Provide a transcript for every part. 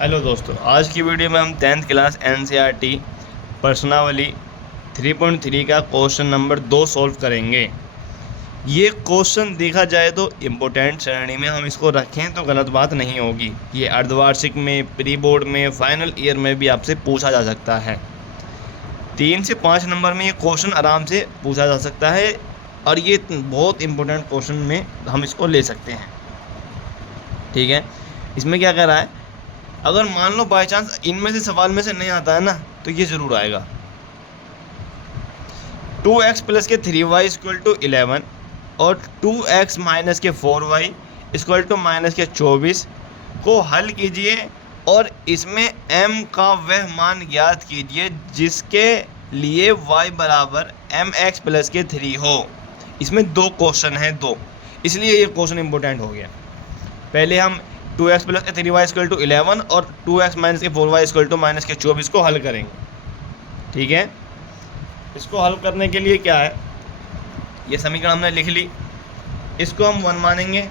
Hello दोस्तों, आज की वीडियो में हम 10th क्लास एनसीईआरटी प्रश्नावली 3.3 का क्वेश्चन नंबर 2 सॉल्व करेंगे। ये क्वेश्चन देखा जाए तो इम्पोर्टेंट श्रेणी में हम इसको रखें तो गलत बात नहीं होगी। ये अर्धवार्षिक में, प्री बोर्ड में, फाइनल ईयर में भी आपसे पूछा जा सकता है। 3 से 5 नंबर में ये क्वेश्चन आराम से पूछा जा सकता है और ये बहुत इम्पोर्टेंट क्वेश्चन में हम इसको ले सकते हैं। ठीक है, इसमें क्या कह रहा है, अगर मान लो बाई चांस इनमें से सवाल में से नहीं आता है ना, तो ये ज़रूर आएगा। 2x प्लस के 3y इक्वल टू 11 और 2x माइनस के 4y इक्वल टू माइनस के 24 को हल कीजिए और इसमें m का वह मान ज्ञात कीजिए जिसके लिए y बराबर mx प्लस के 3 हो। इसमें दो क्वेश्चन हैं, दो, इसलिए ये क्वेश्चन इंपॉर्टेंट हो गया। पहले हम 2x प्लस के 3y इक्वल टू 11 और 2x माइनस के 4y इक्वल टू माइनस के 24 को हल करेंगे। ठीक है, इसको हल करने के लिए क्या है, ये समीकरण हमने लिख ली, इसको हम 1 मानेंगे,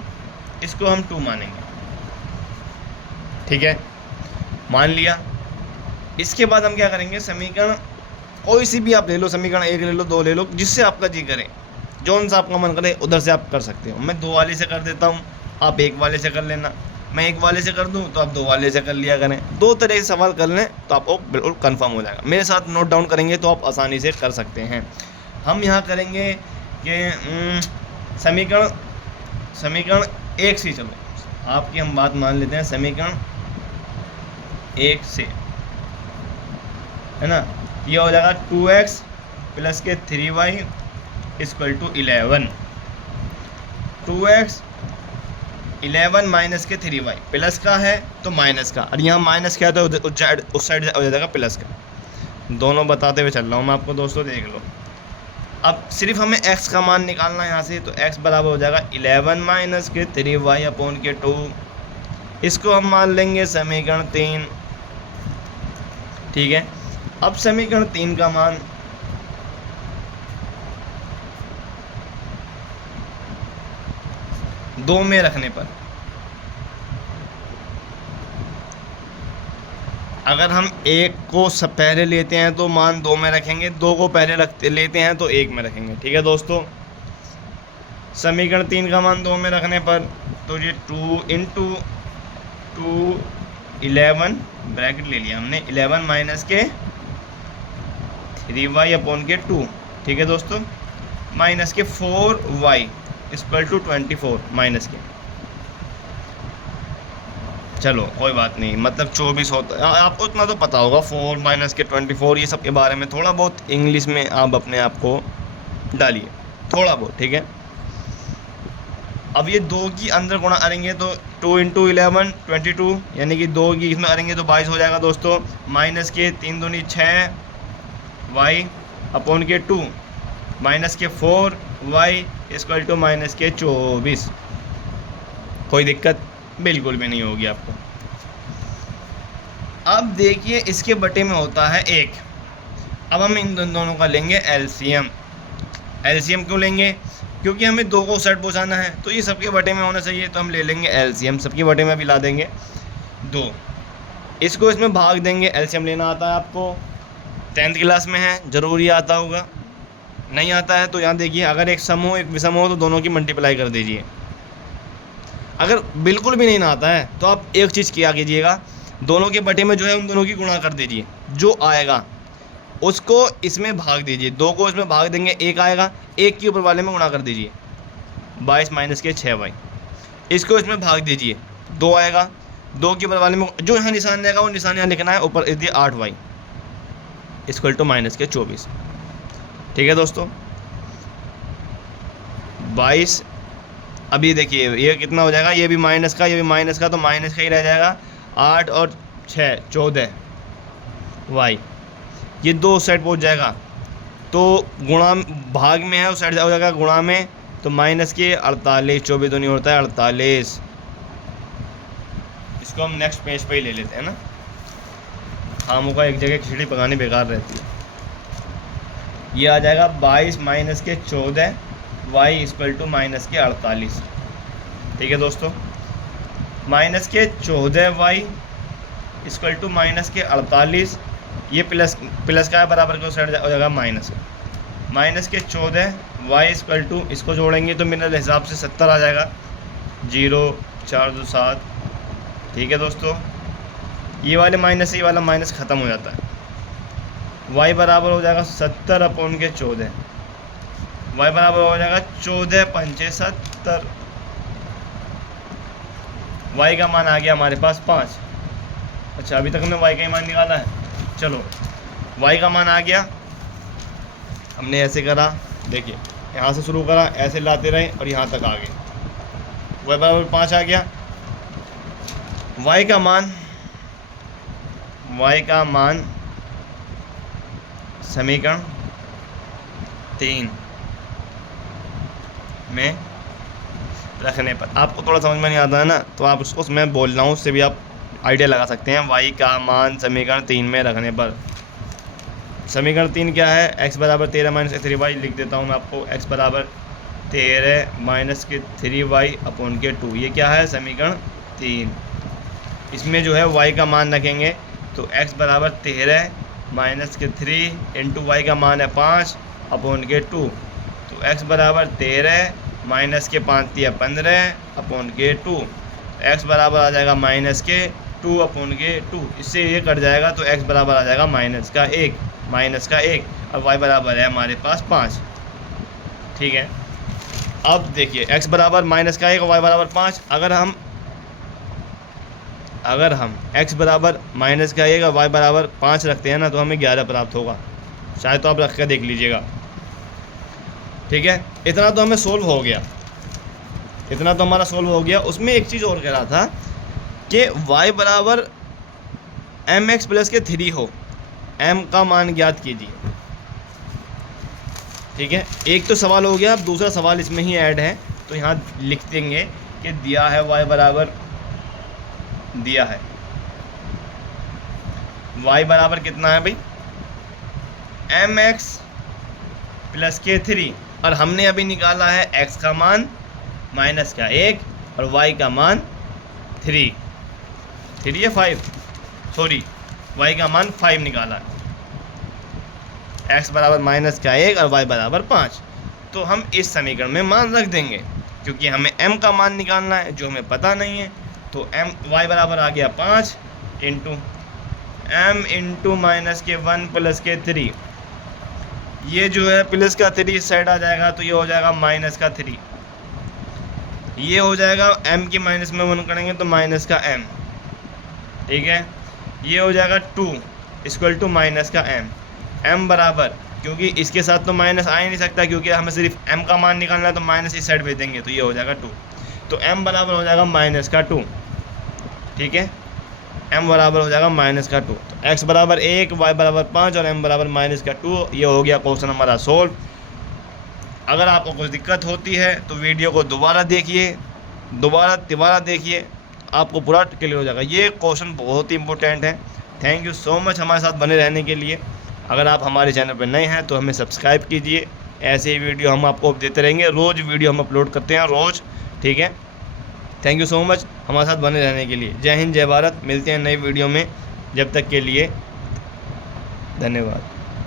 इसको हम 2 मानेंगे। ठीक है, मान लिया। इसके बाद हम क्या करेंगे, समीकरण कोई सी भी आप ले लो, समीकरण 1 ले लो, 2 ले लो, जिससे आपका जी करे, जौन सा आपका मन करे उधर से आप कर सकते हो। मैं 2 वाले से कर देता हूँ, आप 1 वाले से कर लेना। मैं 1 वाले से कर दूं तो आप 2 वाले से कर लिया करें। 2 तरह के सवाल कर लें तो आपको बिल्कुल कंफर्म हो जाएगा। मेरे साथ नोट डाउन करेंगे तो आप आसानी से कर सकते हैं। हम यहाँ करेंगे कि समीकरण 1 से, चलो आपकी हम बात मान लेते हैं, समीकरण 1 से, है ना, यह हो जाएगा 2x प्लस के 3y equal to 11। 2x 11 minus के 3y प्लस का है तो माइनस का, और यहाँ माइनस क्या है तो उस साइड हो जाएगा प्लस का। दोनों बताते हुए चल रहा हूँ मैं आपको दोस्तों, देख लो। अब सिर्फ हमें x का मान निकालना है यहाँ से, तो x बराबर हो जाएगा 11 माइनस के 3y अपॉन के 2। इसको हम मान लेंगे समीकरण 3। ठीक है, अब समीकरण 3 का मान दो में रखने पर, अगर हम 1 को सब पहले लेते हैं तो मान 2 में रखेंगे, 2 को पहले लेते हैं तो 1 में रखेंगे। ठीक है दोस्तों, समीकरण 3 का मान 2 में रखने पर तो ये 2 इंटू 2 11 ब्रैकेट ले लिया हमने, 11 माइनस के 3y अपॉन के 2। ठीक है दोस्तों, माइनस के 4y इक्वल टू 24 माइनस के, चलो कोई बात नहीं, मतलब 24 होता है। आपको इतना तो पता होगा, 4 माइनस के 24, ये सब के बारे में थोड़ा बहुत इंग्लिश में आप अपने आप को डालिए, थोड़ा बहुत। ठीक है, अब ये 2 की अंदर गुणा करेंगे तो 2 इंटू 11 22, यानी कि 2 की इसमें करेंगे तो 22 हो जाएगा दोस्तों। माइनस के 3 दूनी 6 y अपॉन के 2 माइनस के 4 y इक्वल टू माइनस के 24। कोई दिक्कत बिल्कुल भी नहीं होगी आपको। अब देखिए, इसके बटे में होता है 1। अब हम इन दोनों का लेंगे एलसीएम। एलसीएम क्यों लेंगे, क्योंकि हमें 2 को सेट पहुँचाना है, तो ये सबके बटे में होना चाहिए, तो हम ले लेंगे एलसीएम। सबके बटे में भी ला देंगे 2, इसको इसमें भाग देंगे। एलसीएम लेना आता है आपको, 10th क्लास में है, ज़रूरी आता होगा। नहीं आता है तो यहाँ देखिए, अगर एक सम हो एक विषम हो तो दोनों की मल्टीप्लाई कर दीजिए। अगर बिल्कुल भी नहीं ना आता है तो आप एक चीज़ किया कीजिएगा, दोनों के बटे में जो है उन दोनों की गुणा कर दीजिए, जो आएगा उसको इसमें भाग दीजिए। 2 को इसमें भाग देंगे, 1 आएगा, 1 के ऊपर वाले में गुणा कर दीजिए, 22 माइनस के 6y। इसको इसमें भाग दीजिए, 2 आएगा, 2 के ऊपर वाले में जो यहाँ निशान रहेगा वो निशान यहाँ लिखना है, ऊपर दिए 8y इक्वल टू माइनस के 24। ठीक है दोस्तों, 22। अब ये देखिए, ये कितना हो जाएगा, ये भी माइनस का, ये भी माइनस का, तो माइनस का ही रह जाएगा। 8 और 6 14 y, ये 2 साइड पहुंच जाएगा, तो गुणा भाग में है, उस साइड हो जाएगा गुणा में, तो माइनस के 48, 24 तो नहीं होता है 48। इसको हम नेक्स्ट पेज पे ही ले लेते हैं ना, खामों का एक जगह खिचड़ी पकानी बेकार रहती है। ये आ जाएगा 22 माइनस के 14 y इक्वल टू माइनस के 48। ठीक है दोस्तों, माइनस के 14y इक्वल टू माइनस के 48, ये प्लस प्लस का है बराबर के उस साइड हो जाएगा माइनस, माइनस के 14 वाई इक्वल टू, इसको जोड़ेंगे तो मेरे हिसाब से 70 आ जाएगा, 0 4 2 7। ठीक है दोस्तों, ये वाले माइनस से ये वाला माइनस ख़त्म हो जाता है। वाई बराबर हो जाएगा 70 अपॉन के 14, वाई बराबर हो जाएगा 14 पंचे 70। वाई का मान आ गया हमारे पास 5। अच्छा, अभी तक हमने वाई का ही मान निकाला है। चलो, वाई का मान आ गया, हमने ऐसे करा, देखिए यहाँ से शुरू करा, ऐसे लाते रहे और यहाँ तक आ गए, वाई बराबर 5 आ गया। वाई का मान समीकरण 3 में रखने पर, आपको थोड़ा समझ में नहीं आता है ना, तो आप उसको मैं बोल रहा हूँ, उससे भी आप आइडिया लगा सकते हैं। वाई का मान समीकरण 3 में रखने पर, समीकरण 3 क्या है, x बराबर 13 माइनस के 3y लिख देता हूँ मैं आपको, x बराबर 13 माइनस के 3y अपॉन के 2, ये क्या है समीकरण 3। इसमें जो है y का मान रखेंगे तो x बराबर 13 माइनस के 3 इंटू वाई का मान है 5 अपॉन के 2, तो x बराबर 13 माइनस के 5 या 15 अपॉन के 2, x बराबर आ जाएगा माइनस के 2 अपॉन के 2, इससे ये कट जाएगा तो x बराबर आ जाएगा माइनस का 1 और y बराबर है हमारे पास 5। ठीक है, अब देखिए x बराबर माइनस का 1 और y बराबर 5, अगर हम x बराबर माइनस का 1 और y बराबर 5 रखते हैं ना, तो हमें 11 प्राप्त होगा। चाहे तो आप रख कर देख लीजिएगा। ठीक है, इतना तो हमें सोल्व हो गया, इतना तो हमारा सोल्व हो गया। उसमें एक चीज़ और कह रहा था कि y बराबर mx प्लस के 3 हो, m का मान ज्ञात कीजिए। ठीक है, एक तो सवाल हो गया, अब दूसरा सवाल इसमें ही ऐड है, तो यहाँ लिख देंगे कि दिया है y बराबर, दिया है y बराबर कितना है भाई, mx प्लस के 3, और हमने अभी निकाला है x का मान माइनस का 1 और y का मान 3 या 5, सॉरी y का मान 5 निकाला है, x बराबर माइनस का 1 और y बराबर 5। तो हम इस समीकरण में मान रख देंगे, क्योंकि हमें m का मान निकालना है जो हमें पता नहीं है। तो y बराबर आ गया 5 इंटू m इंटू माइनस के 1 प्लस के 3, ये जो है प्लस का 3 इस साइड आ जाएगा, तो ये हो जाएगा माइनस का 3, ये हो जाएगा m की माइनस में 1 करेंगे तो माइनस का m। ठीक है, ये हो जाएगा 2 इक्वल टू माइनस का m बराबर, क्योंकि इसके साथ तो माइनस आ ही नहीं सकता, क्योंकि हमें सिर्फ m का मान निकालना है, तो माइनस इस साइड भेज देंगे, तो ये हो जाएगा 2, तो m बराबर हो जाएगा माइनस का 2। ठीक है, m बराबर हो जाएगा माइनस का 2, तो x बराबर 1, y बराबर 5 और m बराबर माइनस का 2। ये हो गया क्वेश्चन हमारा सोल्व। अगर आपको कुछ दिक्कत होती है तो वीडियो को दोबारा देखिए, दोबारा देखिए, आपको पूरा क्लियर हो जाएगा। ये क्वेश्चन बहुत ही इंपॉर्टेंट है। थैंक यू सो मच हमारे साथ बने रहने के लिए। अगर आप हमारे चैनल पर नए हैं तो हमें सब्सक्राइब कीजिए, ऐसे ही वीडियो हम आपको देते रहेंगे, रोज़ वीडियो हम अपलोड करते हैं रोज़। ठीक है, थैंक यू सो मच हमारे साथ बने रहने के लिए। जय हिंद, जय भारत। मिलते हैं नई वीडियो में, जब तक के लिए धन्यवाद।